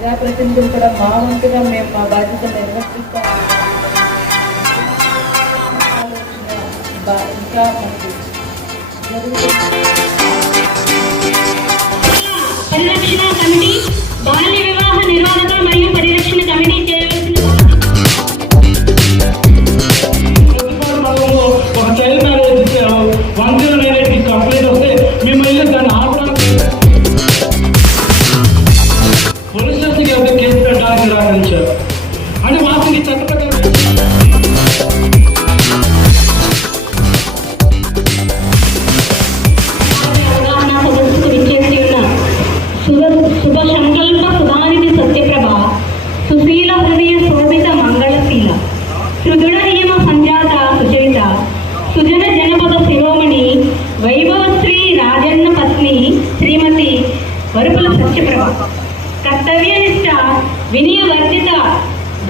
ప్రజాప్రతినిధులు కూడా మా వంతుగా మేము మా బాధ్యత నిర్వర్తిస్తాం. బా- ఇంకా మనకి జరుగుతుంది పరిరక్షణ కమిటీ బాల్య వివాహ నిరోధక మరియు పరిరక్షణ కమిటీ చేయవలసిన ఒక చైల్డ్ మ్యారేజ్ కంప్లైంట్ వస్తే మేము వెళ్ళి దాన్ని సుజన శిరోమణి వైభవశ్రీ రాజన్న పత్ని శ్రీమతి వరుపుల సత్యప్రభ. కర్తవ్యనిష్ట వినియవర్జిత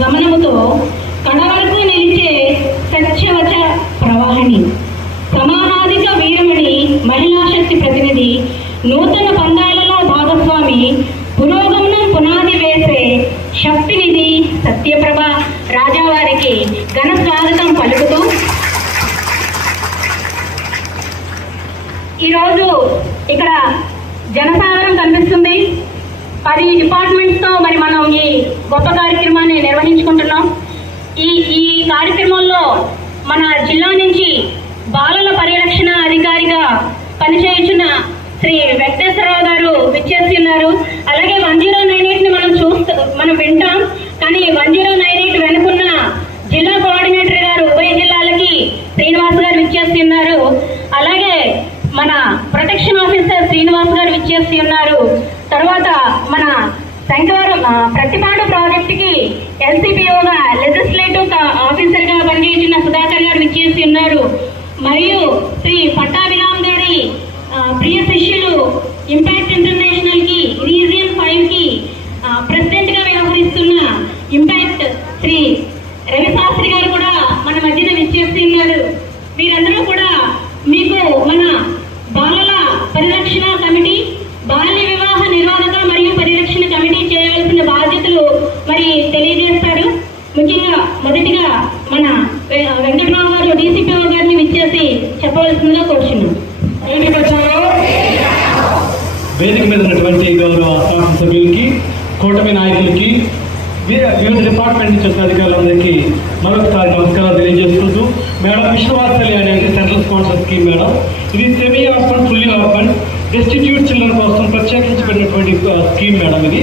గమనముతో కడవరకు నిలిచే సత్యవచ ప్రవాహిణి సమానాధిక వీరమణి మహిళా శక్తి ప్రతినిధి నూతన పందాలలో భాగస్వామి పురోగమనం పునాది వేసే శక్తినిధి సత్యప్రభ రాజావారికి ఘన స్వాగతం పలుకుతూ ఈరోజు ఇక్కడ జనసాగరం కనిపిస్తుంది. పది డిపార్ట్మెంట్స్తో మరి మనం ఈ గొప్ప కార్యక్రమాన్ని నిర్వహించుకుంటున్నాం. ఈ ఈ కార్యక్రమంలో మన జిల్లా నుంచి బాలల పరిరక్షణ అధికారిగా పనిచేయుచున్న శ్రీ వెంకటేశ్వరరావు గారు విచ్చేసి ఉన్నారు. అలాగే వన్ జీరో నైన్ ఎయిట్ని మనం చూస్తూ మనం వింటాం. కానీ వన్ జీరో నైన్ ఎయిట్ వెనుకున్న జిల్లా కోఆర్డినేటర్ గారు ఉభయ జిల్లాలకి శ్రీనివాస్ గారు విచ్చేసి ఉన్నారు. అలాగే మన ప్రొటెక్షన్ ఆఫీసర్ శ్రీనివాస్ గారు విచ్చేసి ఉన్నారు. తర్వాత మన శంకవరం ప్రతిపాడు ప్రాజెక్ట్కి ఎల్సిపిఓగా లెజిస్లేటివ్ ఆఫీసర్గా పనిచేసిన సుధాకర్ గారు విచ్చేసి ఉన్నారు. మరియు శ్రీ పట్టాభిరామ్ గారి ప్రియ శిష్యులు ఇంపాక్ట్ ఇంటర్నేషనల్కి రీజియన్ ఫైవ్కి ప్రెసిడెంట్గా వ్యవహరిస్తున్న ఇంపాక్ట్ శ్రీ రవిశాస్త్రి గారు కూడా మన మధ్యన విచ్చేసి ఉన్నారు. మీరందరూ కూడా మీకు మన బాలల పరిరక్షణ కమిటీ బాల్య వివాహ నిరోధక మరియు పరిరక్షణ కమిటీ చేయవలసిన బాధ్యతలు మరి తెలియజేస్తారు ముఖ్యంగా మొదటిగా మన వెంకటరావు గారు డీసీపీఓ గారిని విచ్చేసి చెప్పవలసిందిగా కోరుచున్నాం. ప్రచారం? వేదిక మీద ఉన్నటువంటి గౌరవ శాసన సభ్యులకి కూటమి నాయకులకి వివిధ డిపార్ట్మెంట్ నుంచి వచ్చిన అధికారులందరికీ మరొకసారి నమస్కారాలు తెలియజేసుకుంటూ మేడం విశ్వవాత్సల్య అనేది సెంట్రల్ స్పాన్సర్ స్కీమ్ మేడం. ఇది semi orphan fully orphan destitute children కోసం ప్రత్యేకించబడినటువంటి స్కీమ్ మేడం ఇది.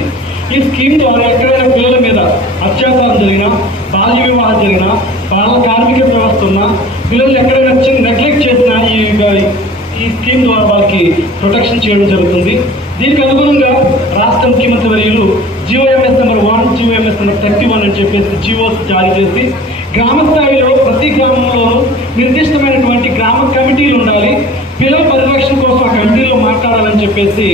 ఈ స్కీమ్ ద్వారా ఎక్కడైనా పిల్లల మీద అత్యాచారం జరిగినా బాల్య వివాహం జరిగినా బాల కార్మిక వ్యవస్థ ఉన్నా పిల్లలు ఎక్కడైనా చిన్న నెగ్లెక్ట్ చేసినా ఈ ఈ స్కీమ్ ద్వారా వాళ్ళకి ప్రొటెక్షన్ చేయడం జరుగుతుంది. దీనికి అనుగుణంగా రాష్ట్ర ముఖ్యమంత్రి వర్యులు GOMs number one GOMs number thirty one అని చెప్పేసి జియో జారీ చేసి గ్రామ స్థాయిలో ప్రతి గ్రామంలోనూ నిర్దిష్టమైనటువంటి గ్రామ కమిటీలు ఉండాలి. పిల్లల పరిరక్షణ కోసం చెప్పేసి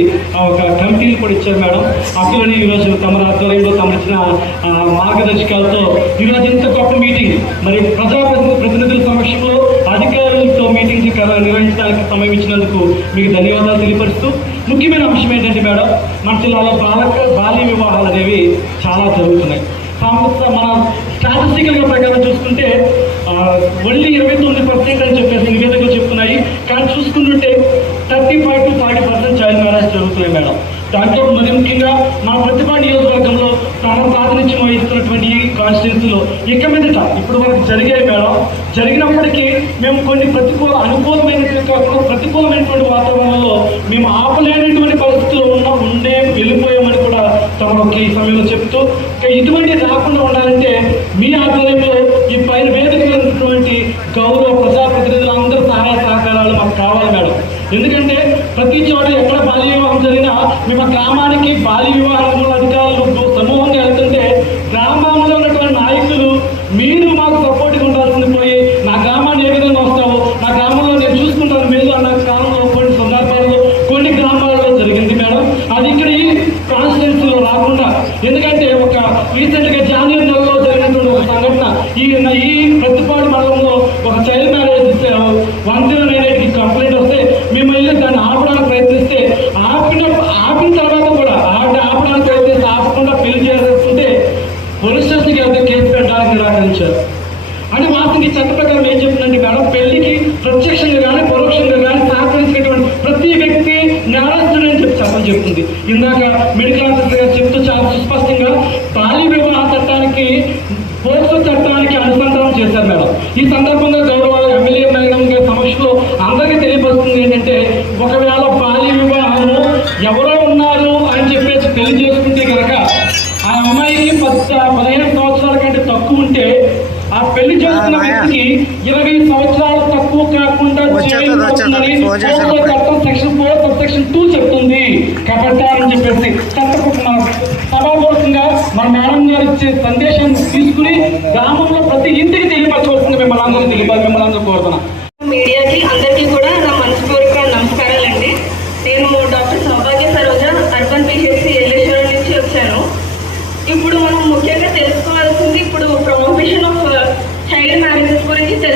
ఒక కమిటీలు కూడా ఇచ్చారు మేడం. అట్లని ఈరోజు తమ ఆధ్వర్యంలో తమ ఇచ్చిన మార్గదర్శకాలతో ఈరోజు ఇంత గొప్ప మీటింగ్. మరి ప్రజాప్రతి ప్రతినిధుల సమక్షంలో అధికారులతో మీటింగ్ నిర్వహించడానికి సమయం ఇచ్చినందుకు మీకు ధన్యవాదాలు తెలియపరుస్తూ ముఖ్యమైన అంశం ఏంటంటే మేడం మన జిల్లాలో బాలక బాల్య వివాహాలు అనేవి చాలా జరుగుతున్నాయి. సాంస్కృతిక మన స్టాటిస్టికల్గా ప్రకారం చూసుకుంటే ఓన్లీ ఇరవై తొమ్మిది పర్సెంట్ అని చెప్పేసి నివేదికలు చెప్తున్నాయి. కానీ చూసుకుంటుంటే thirty five to forty percent child marriage జరుగుతున్నాయి దాంతో మరి ముఖ్యంగా మా ప్రతిభా నియోజకవర్గంలో తమ ప్రాతినిధ్యం వహిస్తున్నటువంటి ఈ కాన్స్టిట్యున్సీలో ఇక మీదట ఇప్పుడు వరకు జరిగాయి మేడం జరిగినప్పటికీ మేము కొన్ని ప్రతికూల అనుకూలమైనటువంటి కాకుండా ప్రతికూలమైనటువంటి వాతావరణంలో మేము ఆపలేనటువంటి పరిస్థితుల్లో ఉన్న ఉండే వెళ్ళిపోయామని కూడా తమకి ఈ సమయంలో చెప్తూ ఇక ఇటువంటి రాకుండా ఉండాలంటే మీ ఆధ్వర్యంలో ఈ పైన వేదిక మీద ఉన్నటువంటి గౌరవ ప్రజాప్రతినిధులు అందరూ సహాయ సహకారాలు మాకు కావాలి మేడం ఎందుకంటే ప్రతి చోట ఎక్కడ బాల్య వివాహం జరిగినా మేము ఆ గ్రామానికి బాల్య వివాహాల అధికారులు సమూహంగా వెళ్తుంటే గ్రామంలో ఉన్నటువంటి నాయకులు మీరు మాకు సపోర్ట్గా ఉండాల్సింది పోయి నా గ్రామాన్ని ఏ విధంగా వస్తావు నా గ్రామంలో నేను చూసుకుంటాను మీరు అన్న కాలంలో కొన్ని సందర్భాల్లో కొన్ని గ్రామాల్లో జరిగింది మేడం అది ఇక్కడ ఈ కాన్స్టిట్యున్సీలో రాకుండా ఎందుకంటే ఒక రీసెంట్గా జాన్యువరి నెలలో జరిగినటువంటి ఒక సంఘటన ఈ ఈ ప్రతిపాడు మండలంలో ఒక child marriage one zero nine ఎయిట్కి కంప్లైంట్ వస్తే మేము వెళ్ళి దాన్ని ఆపడానికి ప్రయత్నిస్తే ఆపిన ఆపిన తర్వాత కూడా ఆప- ఆపడానికి ప్రయత్నిస్తే ఆప చెప్తుంది ఇందాక మెడికల్ ఆఫీసర్ గారు చెప్తూ చాలా సుస్పష్టంగా బాల్య వివాహ చట్టానికి పోక్సో చట్టానికి అనుసంధానం చేశారు మేడం ఈ సందర్భంగా గౌరవ ఎమ్మెల్యే మేడం గారి సమక్షంలో అందరికీ తెలియపరుస్తుంది ఏంటంటే ఒకవేళ బాల్య వివాహము ఎవరో ఉన్నారు అని చెప్పేసి పెళ్ళి చేసుకుంటే కనుక ఆ అమ్మాయికి పద్ పదిహేను సంవత్సరాల కంటే తక్కువ ఉంటే ఆ పెళ్ళి చేసుకున్న వ్యక్తికి ఇరవై సంవత్సరాలు తక్కువ కాకుండా. చట్టం section four sub section two చెప్తుంది. కాబట్టి అని చెప్పేసి చట్టకుంటున్నాం సభాపూర్వకంగా మన మేడం గారు ఇచ్చే సందేశం తీసుకుని గ్రామంలో ప్రతి ఇంటికి తెలియపరచవలసింది మిమ్మల్ని అందరూ తెలియపరి మిమ్మల్ని అందరూ కోరుతున్నాం. మీడియాకి అందరికీ కూడా నా మనస్ఫూర్తిక నమస్కారాలండి. నేను doctor Saubhagya Saroja urban PHC Yelleswaram నుంచి వచ్చాను. ఇప్పుడు మనం ముఖ్యంగా తెలుసుకోవాల్సింది ఇప్పుడు ప్రమోషన్ ఆఫ్ చైల్డ్ మ్యారేజెస్ గురించి అంటే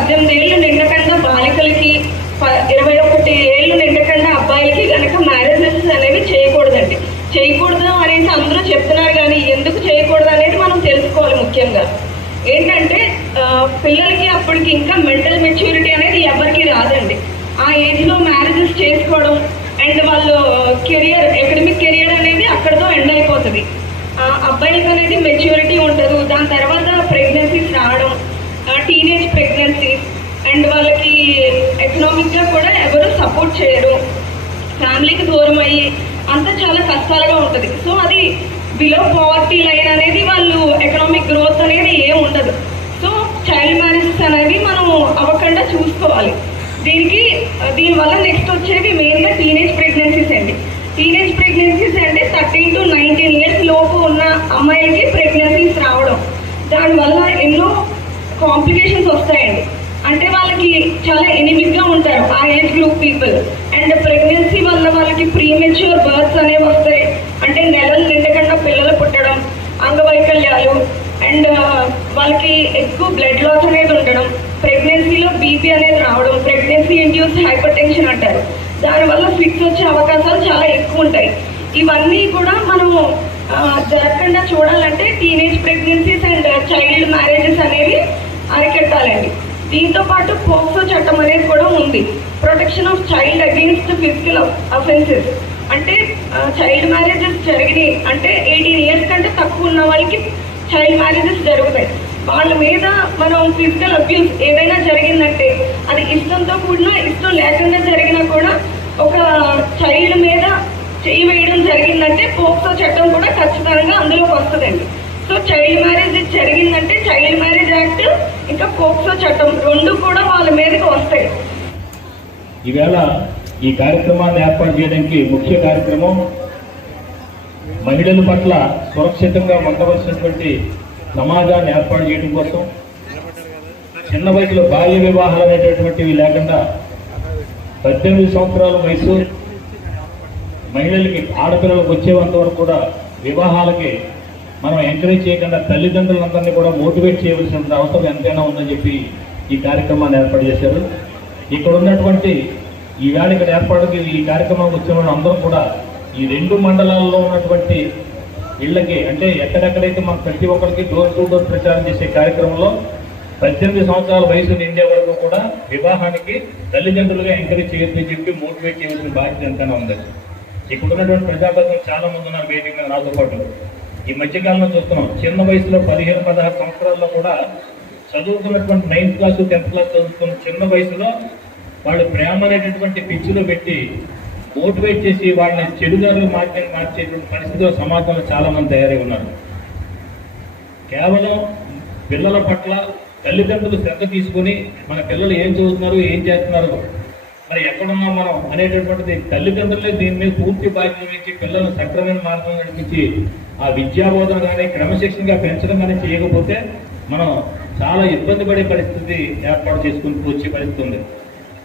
పద్దెనిమిది ఏళ్ళు నిండకుండా బాలికలకి ప- ఇరవై ఒకటి ఏళ్ళు నిండకుండా అబ్బాయిలకి కనుక మ్యారేజెస్ అనేవి చేయకూడదండి. చేయకూడదు అనేసి అందరూ చెప్తున్నారు కానీ ఎందుకు చేయకూడదు అనేది మనం తెలుసుకోవాలి ముఖ్యంగా. ఏంటంటే పిల్లలకి అప్పటికి ఇంకా మెంటల్ మెచ్యూరిటీ అనేది ఎవరికి రాదండి. ఆ ఏజ్లో మ్యారేజెస్ చేసుకోవడం అండ్ వాళ్ళు కెరియర్ ఎకడమిక్ కెరియర్ అనేది అక్కడతో ఎండ్ అయిపోతుంది. ఆ, అనేది మెచ్యూరిటీ ఉండదు. దాని తర్వాత ప్రెగ్నెన్సీస్ రావడం టీనేజ్ ప్రెగ్నెన్సీ ఎకనామిక్గా కూడా ఎవరు సపోర్ట్ చేయరు. ఫ్యామిలీకి దూరం అయ్యి అంతా చాలా కష్టాలుగా ఉంటుంది. సో అది బిలో పవర్టీ లైన్ అనేది వాళ్ళు ఎకనామిక్ గ్రోత్ అనేది ఏం ఉండదు. సో చైల్డ్ మ్యారేజెస్ అనేది మనం అవ్వకుండా చూసుకోవాలి. దీనికి దీనివల్ల నెక్స్ట్ వచ్చేది మెయిన్గా టీనేజ్ ప్రెగ్నెన్సీస్ అండి. టీనేజ్ ప్రెగ్నెన్సీస్ అంటే థర్టీన్ టు నైన్టీన్ ఇయర్స్ లోపు ఉన్న అమ్మాయిలకి ప్రెగ్నెన్సీస్ రావడం. దానివల్ల ఎన్నో కాంప్లికేషన్స్ వస్తాయండి. అంటే వాళ్ళకి చాలా ఎనిమిక్గా ఉంటారు ఆ age group people and pregnancy వల్ల వాళ్ళకి ప్రీమెచ్యూర్ బర్త్స్ అనేవి వస్తాయి. అంటే నెలలు నిండకుండా పిల్లలు పుట్టడం అంగవైకల్యాలు అండ్ uh, వాళ్ళకి ఎక్కువ బ్లడ్ లాస్ అనేది ఉండడం ప్రెగ్నెన్సీలో బీపీ అనేది రావడం ప్రెగ్నెన్సీ ఇండ్యూస్ హైపర్ టెన్షన్ అంటారు దానివల్ల ఫిక్స్ వచ్చే అవకాశాలు చాలా ఎక్కువ ఉంటాయి. ఇవన్నీ కూడా మనము జరగకుండా చూడాలంటే teenage pregnancies and child marriages అనేవి అరికెట్టాలండి. దీంతో పాటు పోక్సో చట్టం అనేది కూడా ఉంది. Protection of child against physical offences అంటే చైల్డ్ మ్యారేజెస్ జరిగినాయి. అంటే ఎయిటీన్ ఇయర్స్ కంటే తక్కువ ఉన్న వాళ్ళకి చైల్డ్ మ్యారేజెస్ జరుగుతాయి. వాళ్ళ మీద మనం ఫిజికల్ అబ్యూస్ ఏదైనా జరిగిందంటే అది ఇష్టంతో కూడినా ఇష్టం లేకుండా జరిగినా కూడా ఒక చైల్డ్ మీద చేయి వేయడం జరిగిందంటే పోక్సో చట్టం కూడా ఖచ్చితంగా అందులోకి వస్తుందండి. సో చైల్డ్ మ్యారేజ్ జరిగిందంటే చైల్డ్ మ్యారేజ్ యాక్ట్ ఇంకా పోక్సో చట్టం రెండు కూడా వాళ్ళ మీదకి వస్తాయి. ఈవేళ ఈ కార్యక్రమాన్ని ఏర్పాటు చేయడానికి ముఖ్య కార్యక్రమం మహిళల పట్ల సురక్షితంగా ఉండవలసినటువంటి సమాజాన్ని ఏర్పాటు చేయడం కోసం చిన్న వయసులో బాల్య వివాహాలు అనేటటువంటివి లేకుండా పద్దెనిమిది సంవత్సరాల వయసు మహిళలకి ఆడపిల్లలకు వచ్చేంత వరకు కూడా వివాహాలకి మనం ఎంకరేజ్ చేయకుండా తల్లిదండ్రులందరినీ కూడా మోటివేట్ చేయవలసిన అవసరం ఎంతైనా ఉందని చెప్పి ఈ కార్యక్రమాన్ని ఏర్పాటు చేశారు. ఇక్కడ ఉన్నటువంటి ఈవేళ ఇక్కడ ఏర్పాటు ఈ కార్యక్రమం వచ్చిన అందరూ కూడా ఈ రెండు మండలాల్లో ఉన్నటువంటి ఇళ్ళకి అంటే ఎక్కడెక్కడైతే మనం ప్రతి ఒక్కరికి డోర్ టు డోర్ ప్రచారం చేసే కార్యక్రమంలో పద్దెనిమిది సంవత్సరాల వయసు నిండే వరకు కూడా వివాహానికి తల్లిదండ్రులుగా ఎంకరేజ్ చేయొద్దని చెప్పి మోటివేట్ చేయవలసిన బాధ్యత ఎంతైనా ఉంది ఇక్కడ ఉన్నటువంటి ప్రజాప్రతినిధులు చాలా మంది ఉన్నారు వేదిక నాతో పాటు. ఈ మధ్యకాలంలో చూస్తున్నాం. చిన్న వయసులో పదిహేను పదహారు సంవత్సరాల్లో కూడా చదువుతున్నటువంటి నైన్త్ క్లాస్ టెన్త్ క్లాస్ చదువుతున్న చిన్న వయసులో వాళ్ళు ప్రేమ అనేటటువంటి పిచ్చిలో పెట్టి మోటివేట్ చేసి వాళ్ళని చెడుదారులు మార్చి మార్చేటువంటి పరిస్థితిలో సమాజంలో చాలా మంది తయారై ఉన్నారు. కేవలం పిల్లల పట్ల తల్లిదండ్రులు శ్రద్ధ తీసుకొని మన పిల్లలు ఏం చదువుతున్నారు ఏం చేస్తున్నారు మరి ఎక్కడున్నాం మనం అనేటటువంటిది తల్లిదండ్రులే దీని మీద పూర్తి బాధ్యత వహించి పిల్లలను సక్రమైన మార్గం నడిపించి ఆ విద్యాబోధన కానీ క్రమశిక్షణగా పెంచడం కానీ చేయకపోతే మనం చాలా ఇబ్బంది పడే పరిస్థితి ఏర్పాటు చేసుకుంటూ వచ్చే పరిస్థితి ఉంది.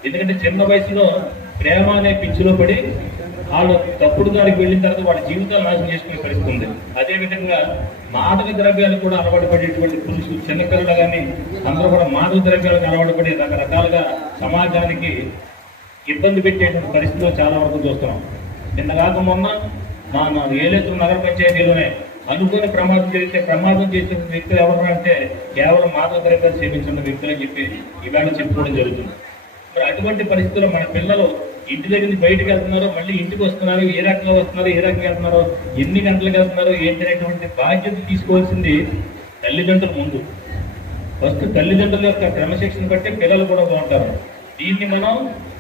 ఎందుకంటే చిన్న వయసులో ప్రేమ అనే పిచ్చిలో పడి వాళ్ళు తప్పుడు దారికి వెళ్ళిన తర్వాత వాళ్ళ జీవితాలు నాశనం చేసుకునే పరిస్థితి ఉంది. అదేవిధంగా మాదక ద్రవ్యాలు కూడా అలవాటు పడేటువంటి పురుషులు చిన్నపిల్లలు కానీ అందరూ కూడా మాదక ద్రవ్యాలకు అలవాటు పడి రకరకాలుగా సమాజానికి ఇబ్బంది పెట్టేటువంటి పరిస్థితిలో చాలా వరకు చూస్తున్నాం. నిన్న కాక మొన్న మా ఏలేతులు నగర పంచాయతీలోనే అనుకోని ప్రమాదం జరిగితే ప్రమాదం చేసిన వ్యక్తులు ఎవరు అంటే కేవలం మాదక ద్రవ్యాలు సేవించిన వ్యక్తులని చెప్పి ఈవేళ చెప్పుకోవడం జరుగుతుంది. మరి అటువంటి పరిస్థితుల్లో మన పిల్లలు ఇంటి దగ్గర నుంచి బయటకు వెళ్తున్నారో మళ్ళీ ఇంటికి వస్తున్నారు ఏ రకంగా వస్తున్నారు ఏ రకంగా వెళ్తున్నారో ఎన్ని గంటలకు వెళ్తున్నారో ఏంటనేటువంటి బాధ్యత తీసుకోవాల్సింది తల్లిదండ్రుల ముందు. ఫస్ట్ తల్లిదండ్రుల యొక్క క్రమశిక్షణ బట్టి పిల్లలు కూడా బాగుంటారు. దీన్ని మనం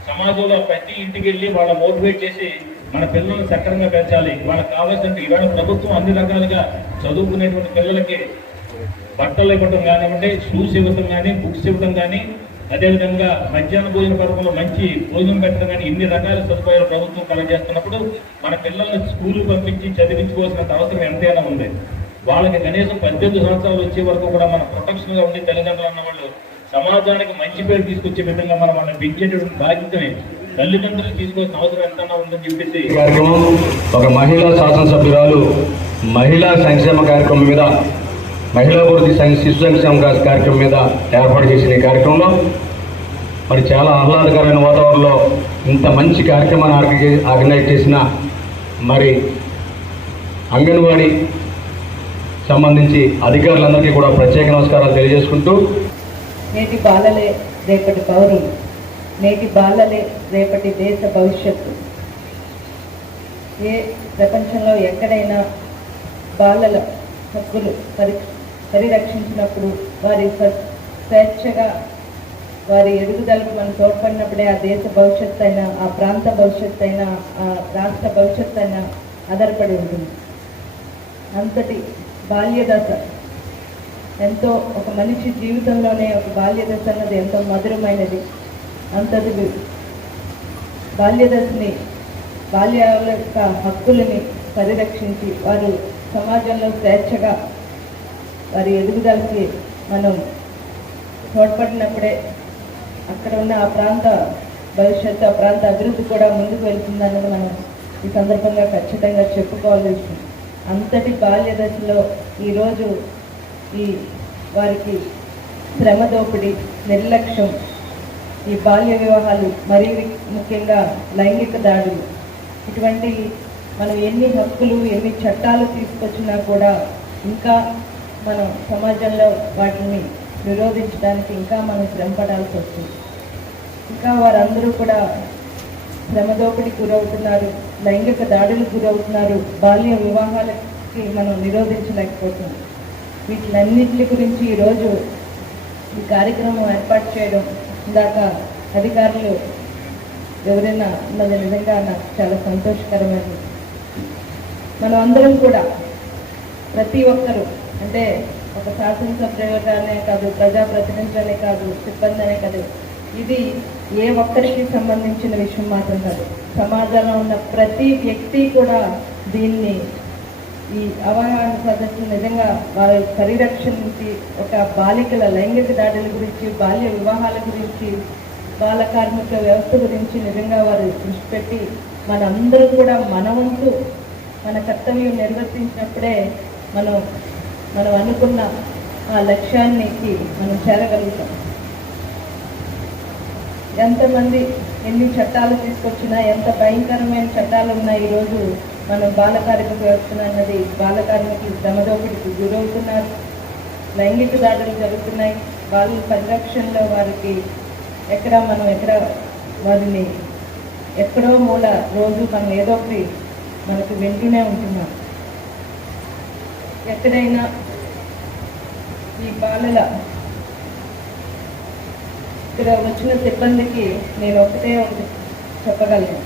సమాజంలో ప్రతి ఇంటికి వెళ్ళి వాళ్ళ మోటివేట్ చేసి మన పిల్లల్ని సక్రమంగా పెంచాలి. వాళ్ళకి కావాల్సిన ఈవేళ ప్రభుత్వం అన్ని రకాలుగా చదువుకునేటువంటి పిల్లలకి బట్టలు ఇవ్వటం కానివ్వండి షూస్ ఇవ్వటం కానీ బుక్స్ ఇవ్వటం కానీ అదేవిధంగా మధ్యాహ్న భోజన పథకంలో మంచి భోజనం పెట్టడం కానీ ఇన్ని రకాల సదుపాయాలు ప్రభుత్వం కలగజేస్తున్నప్పుడు మన పిల్లల్ని స్కూల్ పంపించి చదివించుకోవాల్సిన అవసరం ఎంతైనా ఉంది. వాళ్ళకి కనీసం పద్దెనిమిది సంవత్సరాలు వచ్చే వరకు కూడా మన ప్రొటెక్షన్గా ఉండి తల్లిదండ్రులు అన్న వాళ్ళు సమాజానికి మంచి పేరు తీసుకొచ్చే విధంగా మనం మనం పెంచేటువంటి బాధ్యతని తల్లిదండ్రులు తీసుకోవాల్సిన అవసరం ఎంతన్నా ఉందని చెప్పేసి కార్యక్రమం ఒక మహిళా శాసనసభ్యురాలు మహిళా సంక్షేమ కార్యక్రమం మీద మహిళా అభివృద్ధి శిశు సంక్షేమ కార్యక్రమం మీద ఏర్పాటు చేసిన ఈ కార్యక్రమంలో మరి చాలా ఆహ్లాదకరమైన వాతావరణంలో ఇంత మంచి కార్యక్రమాన్ని ఆర్గనైజ్ ఆర్గనైజ్ చేసిన మరి అంగన్వాడీ సంబంధించి అధికారులందరికీ కూడా ప్రత్యేక నమస్కారాలు తెలియజేసుకుంటూ నేటి బాలలే రేపటి పౌరులు నేటి బాలలే రేపటి దేశ భవిష్యత్తు. ఏ ప్రపంచంలో ఎక్కడైనా బాలల హక్కులు పరి పరిరక్షించినప్పుడు వారి స్వేచ్ఛగా వారి ఎదుగుదలకు మనం తోడ్పడినప్పుడే ఆ దేశ భవిష్యత్తు అయినా ఆ ప్రాంత భవిష్యత్తు అయినా ఆ రాష్ట్ర భవిష్యత్తు అయినా ఆధారపడి ఉంటుంది. అంతటి బాల్య దశ ఎంతో ఒక మనిషి జీవితంలోనే ఒక బాల్య దశ అన్నది ఎంతో మధురమైనది. అంతటి బాల్య దశని బాల్యాల యొక్క హక్కులని పరిరక్షించి వారు సమాజంలో స్వేచ్ఛగా వారి ఎదుగుదలకి మనం తోడ్పడినప్పుడే అక్కడ ఉన్న ఆ ప్రాంత భవిష్యత్తు ఆ ప్రాంత అభివృద్ధి కూడా ముందుకు వెళ్తుందన్నది మనం ఈ సందర్భంగా ఖచ్చితంగా చెప్పుకోవాల్సి అంతటి బాల్య దశలో ఈరోజు ఈ వారికి శ్రమ దోపిడీ నిర్లక్ష్యం ఈ బాల్య వివాహాలు మరీ ముఖ్యంగా లైంగిక దాడులు. ఇటువంటి మనం ఎన్ని హక్కులు ఎన్ని చట్టాలు తీసుకొచ్చినా కూడా ఇంకా మనం సమాజంలో వాటిని నిరోధించడానికి ఇంకా మనం శ్రమపడాల్సి వస్తుంది. ఇంకా వారందరూ కూడా శ్రమదోపిడికి గురవుతున్నారు లైంగిక దాడులకు గురవుతున్నారు బాల్య వివాహాలకి మనం నిరోధించలేకపోతున్నాం. వీటిలన్నింటి గురించి ఈరోజు ఈ కార్యక్రమం ఏర్పాటు చేయడం ఇందాక అధికారులు ఎవరైనా ఉన్నది నిజంగా నాకు చాలా సంతోషకరమైనది మనం అందరం కూడా ప్రతి ఒక్కరూ అంటే ఒక శాసనసభ్యులనే కాదు ప్రజాప్రతినిధులనే కాదు సిబ్బంది అనే కాదు ఇది ఏ ఒక్కరికి సంబంధించిన విషయం మాత్రం కాదు. సమాజంలో ఉన్న ప్రతి వ్యక్తి కూడా దీన్ని ఈ అవగాహన సదస్సులు నిజంగా వారి పరిరక్షణకి ఒక బాలికల లైంగిక దాడుల గురించి బాల్య వివాహాల గురించి బాల కార్మిక వ్యవస్థ గురించి నిజంగా వారు దృష్టి పెట్టి మనందరూ కూడా మన వంతు మన కర్తవ్యం నిర్వర్తించినప్పుడే మనం మనం అనుకున్న ఆ లక్ష్యానికి మనం చేరగలుగుతాం. ఎంతమంది ఎన్ని చట్టాలు తీసుకొచ్చినా ఎంత భయంకరమైన చట్టాలు ఉన్నాయి ఈరోజు మనం బాల కార్మిక వ్యవస్థ అన్నది బాల కార్మికులు శ్రమదోపిడికి గురవుతున్నారు. లైంగిక దాడులు జరుగుతున్నాయి. బాల పరిరక్షణలో వారికి ఎక్కడ మనం ఎక్కడ వారిని ఎక్కడో మూల రోజు మనం ఏదో ఒకటి మనకు వింటూనే ఉంటున్నాం. ఎక్కడైనా ఈ బాలల ఇక్కడ వచ్చిన సిబ్బందికి నేను ఒకటే ఒకటి చెప్పగలను.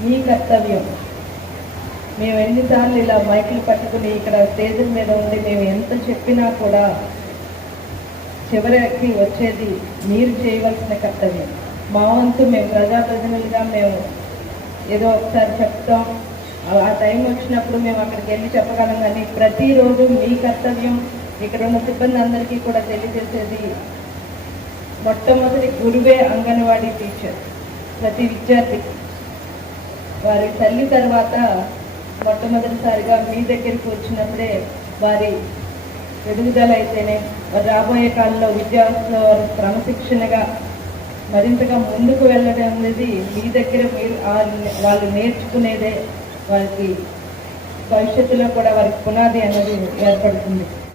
మీ కర్తవ్యం మేము ఎన్నిసార్లు ఇలా మైకులు పట్టుకుని ఇక్కడ స్టేజ్ మీద ఉండి మేము ఎంత చెప్పినా కూడా చివరికి వచ్చేది మీరు చేయవలసిన కర్తవ్యం. మా వంతు మేము ప్రజాప్రతినిధులుగా మేము ఏదో ఒకసారి చెప్తాం. ఆ- ఆ టైం వచ్చినప్పుడు మేము అక్కడికి వెళ్ళి చెప్పగలం కానీ ప్రతిరోజు మీ కర్తవ్యం ఇక్కడ ఉన్న సిబ్బంది అందరికీ కూడా తెలియజేసేది మొట్టమొదటి గురువే అంగన్వాడీ టీచర్. ప్రతి విద్యార్థి వారి తల్లి తర్వాత మొట్టమొదటిసారిగా మీ దగ్గరికి వచ్చినప్పుడే వారి ఎదుగుదల అయితేనే రాబోయే కాలంలో విద్యావస్థలో వారు క్రమశిక్షణగా మరింతగా ముందుకు వెళ్ళడం అనేది మీ దగ్గర మీరు వాళ్ళు నేర్చుకునేదే వారికి భవిష్యత్తులో కూడా వారికి పునాది అనేది ఏర్పడుతుంది.